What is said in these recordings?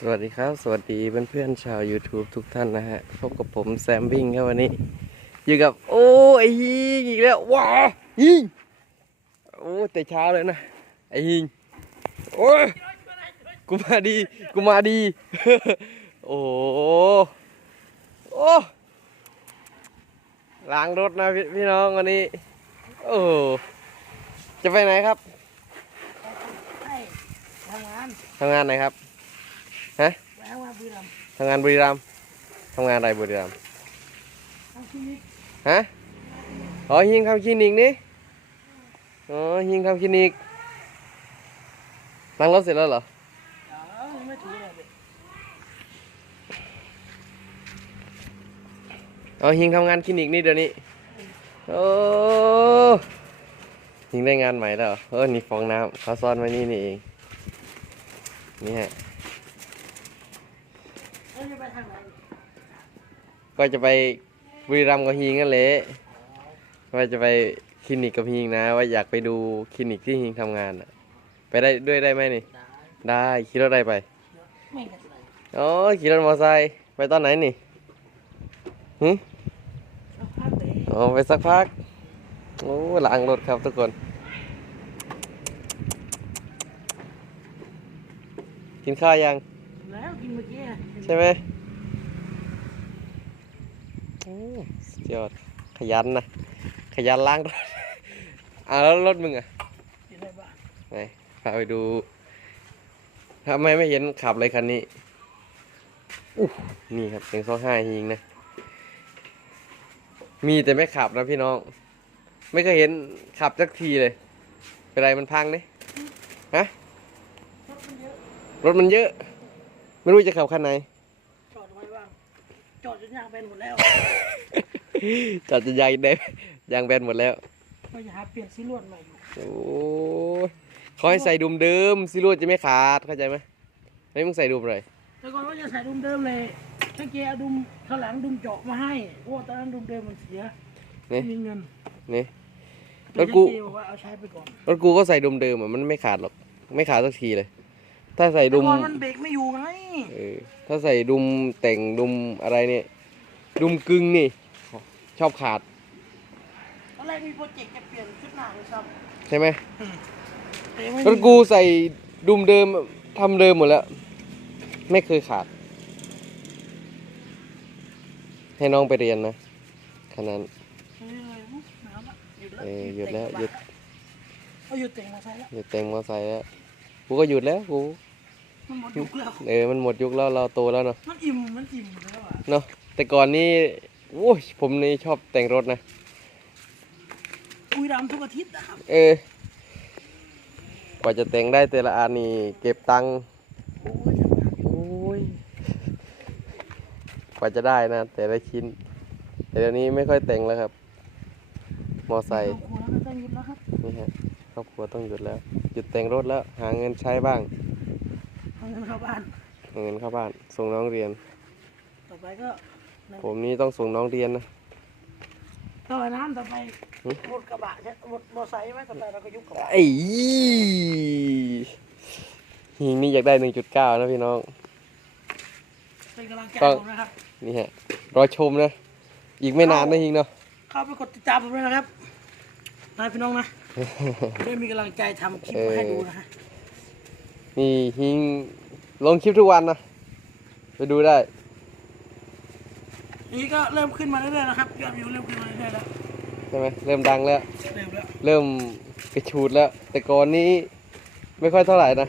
สวัสดีครับ สวัสดีเพื่อนๆชาว YouTube ทุกท่านนะฮะ พบกับผมแซมวิ่งครับวันนี้ อยู่กับ โอ้ไอฮิงอีกแล้ว ว้าฮิงโอ้แต่เช้าเลยนะ ไอฮิงโอ้ยกูมาดี กูมาดี โอ้โหโอ้ล้างรถนะพี่พี่น้องวันนี้ โอ้จะไปไหนครับให้ทำงานทำงานไหนครับ แวะมาบุรีรัมย์ทำงานบุรีรัมย์ทำงานอะไรบุรีรัมย์ทำคลินิกฮะอ๋อฮิงทำคลินิกนี่อ๋อฮิงทำคลินิกล้างรถเสร็จแล้วเหรอเดี๋ยวยังไม่ถูกเลยเว้ยอ๋อฮิงทำงานคลินิกนี่เดี๋ยวนี้ โอ้ฮิงได้งานใหม่แล้วเหรอเออ นี่ฟองน้ำเขาซ่อนไว้นี่นี่เอง นี่ฮะ แล้วจะไปทางไหนก็จะไปบุรีรัมย์กับฮิงนั่นแหละว่าจะไปคลินิกกับฮิงนะ ว่าอยากไปดูคลินิกที่ฮิงทำงานอะไปได้ด้วยได้ไหมนี่ ได้ได้ขี่รถอะไรไปไม่กันเลยอ๋อขี่รถมอเตอร์ไซค์ไปตอนไหนนี่หึสักพักเดี๋ยวอ๋อไปสักพักโอ้ล้างรถครับทุกคน กินข้าวยังแล้ว กินเมื่อกี้อะใช่ไหมโอ้สุดยอด ขยันนะ ขยันล้างรถอ่าแล้วรถมึงอะอยู่ในบ้านไหนพาไปดูทำไมไม่เห็นขับเลยคันนี้อู้นี่ครับเป็นข้อห้ายิงนะ มีแต่ไม่ขับนะพี่น้อง ไม่เคยเห็นขับสักทีเลย เป็นไรมันพังนี่ฮะ รถมันเยอะรถมันเยอะ ไม่รู้จะขับคันไหน จอดไว้บ้างจอดจนยางเป็นหมดแล้วจอดจะยางได้ยางแบนหมดแล้วก็จะหาเปลี่ยนซีลวดใหม่อยู่โอ้ยเขาให้ใส่ดุมเดิมซิรูดจะไม่ขาดเข้าใจไหมไม่มึงใส่ดุมเลยแต่ก่อนว่าจะใส่ดุมเดิมเลยถ้าแกเอาดุมข้างหลังดุมเจาะมาให้โอ้ตอนนั้นดุมเดิมมันเสียนี่ไม่มีเงินนี่แต่แล้วกูเจ๊บอกว่าเอาใช้ไปก่อน รถกูก็ใส่ดุมเดิมอะมันไม่ขาดหรอก ไม่ขาดสักทีเลย ถ้าใส่แต่ดุมก่อนมันเบรกไม่อยู่ไงเออถ้าใส่ดุมแต่งดุมอะไรเนี่ย ดุมกึ่งนี่ ชอบขาดตอนแรกมีโปรเจกต์จะเปลี่ยนชุดหน้าเลยซ้ใช่ไหมำแต่ยังไม่รมีถกูใส่ดุมเดิมทำเดิมหมดแล้ว ไม่เคยขาด ให้น้องไปเรียนนะขนาดนั้นเออน้ำอะหยุดแล้วเออหยุดแล้วหยุด เอาหยุดแต่งมาใช้แล้วหยุดแต่งมอเตอร์ไซค์แล้ว กูก็หยุดแล้วกู มันหมดยุคแล้วเออมันหมดยุคแล้วเราโตแล้วเนาะมันอิ่มมันอิ่มแล้วอะเนาะแต่ก่อนนี้โอ้ยผมนี่ชอบแต่งรถนะอุยดำทุกอาทิตย์นะครับเออกว่าจะแต่งได้แต่ละอันนี่เก็บตังค์โอ้ยทำงานโอ้ยกว่าจะได้นะ แต่ละชิ้น แต่เดี๋ยวนี้ไม่ค่อยแต่งแล้วครับ มอไซค์ครอบครัวแล้วก็ต้องหยุดแล้วครับนี่ฮะครอบครัวต้องหยุดแล้วหยุดแต่งรถแล้ว หาเงินใช้บ้าง เอาเงินเข้าบ้านเอาเงินเข้าบ้าน ส่งน้องเรียน ต่อไปก็ในผมนี่ต้องส่งน้องเรียนนะ ต่อไปน้ำต่อไปหึรถกระบะใช่รถมอไซค์ไหมต่อไปเราก็ยุบกระบะไอ้หิงนี่อยากได้หนึ่งจุดเก้านะพี่น้อง เป็นกำลังใจต้องผมนะครับ นี่ฮะ รอชมนะ อีกไม่นานนะหิงเนาะ เข้าไปกดติดตามผมด้วยนะครับนายพี่น้องนะ ได้มีกำลังใจทำคลิปมาให้ดูนะฮะ นี่หิงลงคลิปทุกวันนะ ไปดูได้ นี่ก็เริ่มขึ้นมาเรื่อยๆนะครับยอดวิวเริ่มขึ้นมาเรื่อยๆแล้วใช่ไหมเริ่มดังแล้ว เริ่มแล้วเริ่มกระชูดแล้ว แต่ก่อนนี้ไม่ค่อยเท่าไหร่นะ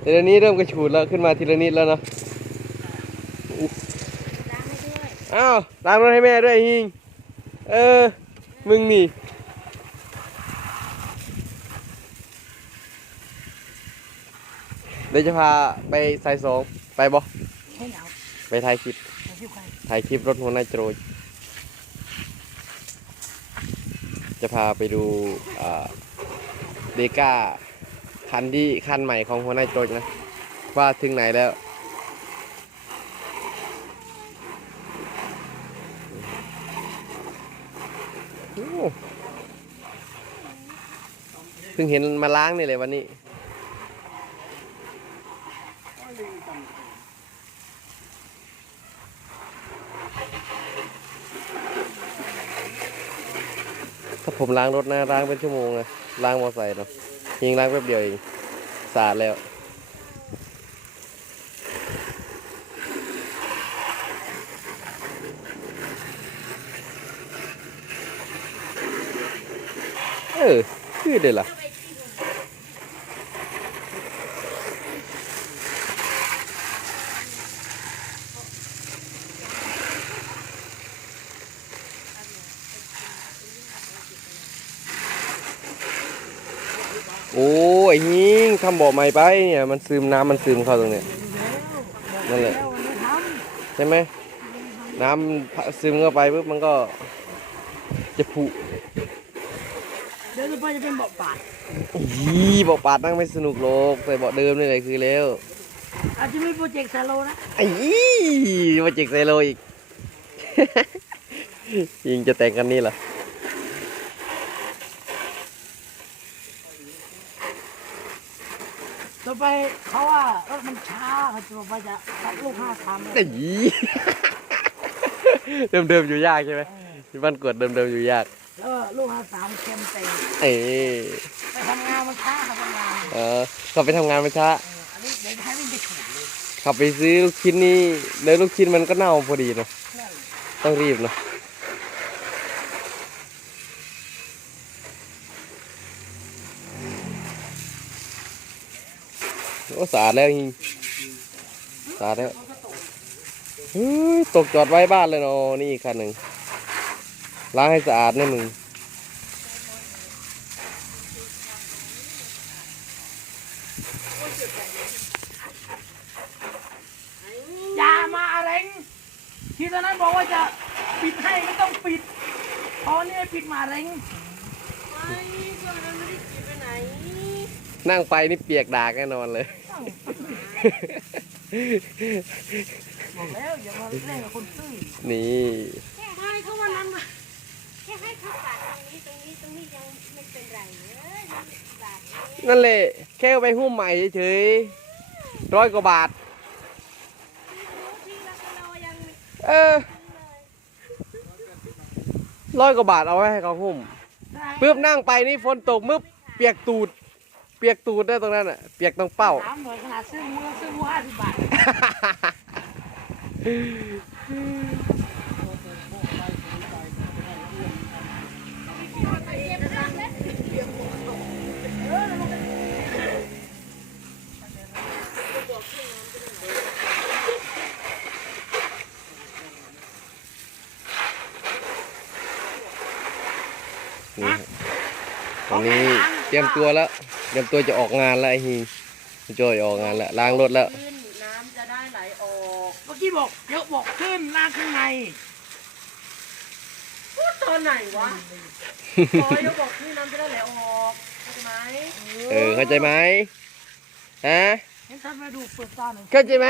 แต่เดี๋ยวนี้เริ่มกระชูดแล้วขึ้นมาทีละนิดแล้วเนาะอ้าวล้างรถให้แม่ด้วยหิง เออ มึงนี่ เดี๋ยวจะพาไปสายสองไปบ่ให้หนาวไปถ่ายคลิปในคลิปใครถ่ายคลิปรถหัวหน้าโจรจะพาไปดูเดก้าคันที่คันใหม่ของหัวหน้าโจรนะ ว่าถึงไหนแล้วโอ้เพิ่งเห็นมาล้างนี่เลยวันนี้ ก็ลืมจำ ถ้าผมล้างรถนะล้างเป็นชั่วโมงนะล้างมอไซค์เนาะยิงล้างแป๊บเดียวเองสะอาดแล้วเออคือเดี๋ยวล่ะ โอ้ยหิงทำบ่อใหม่ไปเนี่ยมันซึมน้ำมันซึมเข้าตรงเนี้ยนั่นแหละแล้ววันนี้ทใช่ไหมน้ำซึมเข้าไปปุ๊บมันก็จะผุำเดี๋ยวจะไปจะเป็นเบาะปาดยีบ่อปาดนั่งไม่สนุกหรอกใส่เบาะเดิมนี่แหละคือแล้วอาจจะมีโปรเจกต์ซาโลนะไอ้ยี่มาจิกไซโลอีก ยิงจะแต่งกันนี่เหรอ ต่อไปเขาว่ารถมันช้าเขาจะบอกว่าจะตัดลูกห้าสามไอ้ยี่เดิมๆอยู่ยากใช่ไหมที่บ้านกวดเดิมๆอยู่ยาก แล้วก็ลูกห้าสามเค็มเต็มเอ้ยไปทำงานมันช้าครับทำงานเออขับไปทำงานไม่ช้าเอออันนี้เดี๋ยวจะให้วิ่งไปขูดเลยขับไปซื้อลูกชิ้นนี่แล้วลูกชิ้นมันก็เน่าพอดีเนาะนั่นต้องรีบเนาะ โอ้สะอาดแล้วยิงสะอาดแล้วเฮ้ยตกจอดไว้บ้านเลยเนาะนี่อีกคันหนึ่งล้างให้สะอาดนะมึงอย่ามาอะไรงที่ตอนนั้นบอกว่าจะปิดให้ไม่ต้องปิดพอเนี่ยปิดมาอะไรงไม่ส่วนนั้นไม่ได้กินไปไหนนั่งไปนี่เปียกดากแน่นอนเลย บอกแล้วอย่ามาเล่นกับคนซื่อนี่ไม่เขาวันนั้นมาแค่ให้เขาปาดตรงนี้ตรงนี้ตรงนี้ยังไม่เป็นไรเลยบาทเองนั่นแหละแค่เอาไปหุ้มใหม่เฉยๆร้อยกว่าบาท ทีละกิโลยังไม่เออร้อยกว่าบาทเอาไว้ให้เขาหุ้มใช่ปึ๊บนั่งไปนี่ฝนตกมึบเปียกตูด เปียกตูดได้ตรงนั้นอะ เปียกตรงเป้าถามหน่อยขนาดซื้อมือซื้อมือห้าสิบบาทนี่ฮะตอนนี้ เตรียมตัวแล้วเตรียมตัวจะออกงานแล้วไอ้ฮีจอยออกงานแล้วล้างรถแล้วขึ้นน้ำจะได้ไหลออกเมื่อกี้บอกเยอะบอกขึ้นล่างข้างในพูดตอนไหนวะขออย่าบอกที่น้ำจะได้ไหลออกเข้าใจไหมเออเข้าใจไหมฮะเห็นท่านมาดูเปิดตาหน่อยเข้าใจไหม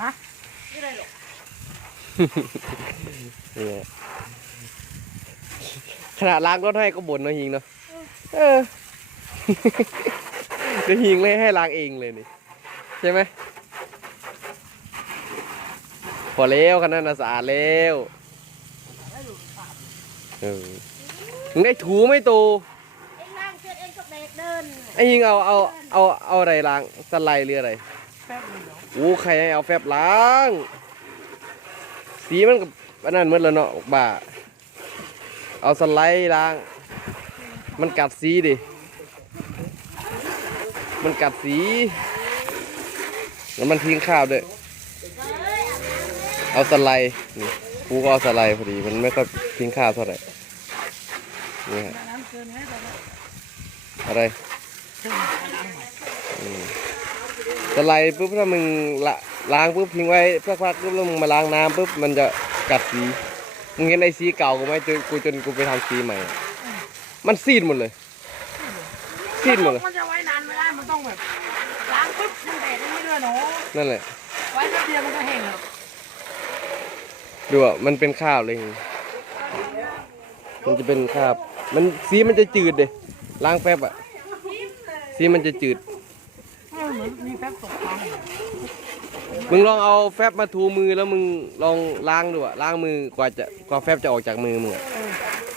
ฮะไม่ได้หรอกเนี่ย ขนาดล้างรถให้ก็บ่นเนอะฮิงเนาะเออเดี๋ยวฮิงเลยให้ล้างเองเลยนี่ใช่ไหมพอแล้วคันนั้นนะสะอาดแล้วเออมึงได้ถูไหม่ตูเองนั่งเชือดเองก็เด็กเดินไอ้ยิงเอาเอาเอาเอาอะไรล้างสไลด์หรืออะไรแป๊บนึงเดี๋ยวโอ้ใครให้เอาแฟบล้าง สีมันกับอันนั้นหมืดแล้วเนาะบ้า เอาสไลด์ล้าง มันกัดสีดิ มันกัดสี แล้วมันทิ้งข้าวด้วย เอาสไลด์นี่กูก็เอาสไลด์พอดี มันไม่ค่อยทิ้งข้าวเท่าไหร่ นี่ฮะอะไรสไลด์ปุ๊บถ้ามึงละล้างปุ๊บทิ้งไว้สักพักปุ๊บแล้วมึงมาล้างน้ำปุ๊บมันจะกัดสี มึงเห็นไอ้สีเก่ากูไหมจนกูจนกูไปทำสีใหม่อะมันซีดหมดเลย ซีดหมดเลย มันจะไว้นานไม่ได้ มันต้องแบบล้างปุ๊บมันแดดมันไม่ด้วยเนาะนั่นแหละ ไว้แป๊บเดียวมันก็แห้งแล้วดูอะมันเป็นข้าวเลย มันจะเป็นข้าว มันสีมันจะจืดเดยล้างแป๊บอะ สีมันจะจืด เออเหมือนมีแฟบตกค้างอยู่ มึงลองเอาแฟบมาถูมือแล้วมึงลองล้างดูอะล้างมือกว่าจะกว่าแฟบจะออกจากมือมึงอะ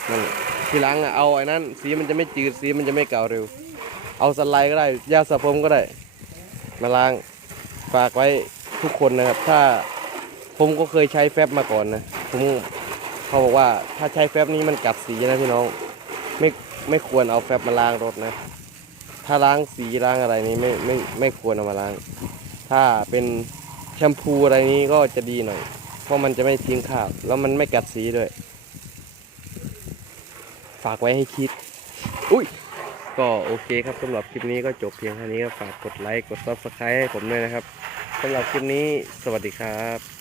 นั่นแหละทีหลังอะเอาไอ้นั้นสีมันจะไม่จืดสีมันจะไม่เก่าเร็ว เอาสไลด์ก็ได้ยาสระผมก็ได้ มาล้างฝากไว้ทุกคนนะครับ ถ้าผมก็เคยใช้แฟบมาก่อนนะผมเขาบอกว่าถ้าใช้แฟบนี้มันกัดสีนะพี่น้องไม่ไม่ควรเอาแฟบมาล้างรถนะ ถ้าล้างสีล้างอะไรนี้ไม่ไม่ไม่ควรเอามาล้าง ถ้าเป็น แชมพูอะไรนี้ก็จะดีหน่อย เพราะมันจะไม่ทิ้งคราบแล้วมันไม่กัดสีด้วย ฝากไว้ให้คิด อุ้ย ก็โอเคครับสำหรับคลิปนี้ก็จบเพียงเท่านี้ก็ฝากกดไลค์กด subscribe ให้ผมด้วยนะครับสำหรับคลิปนี้สวัสดีครับ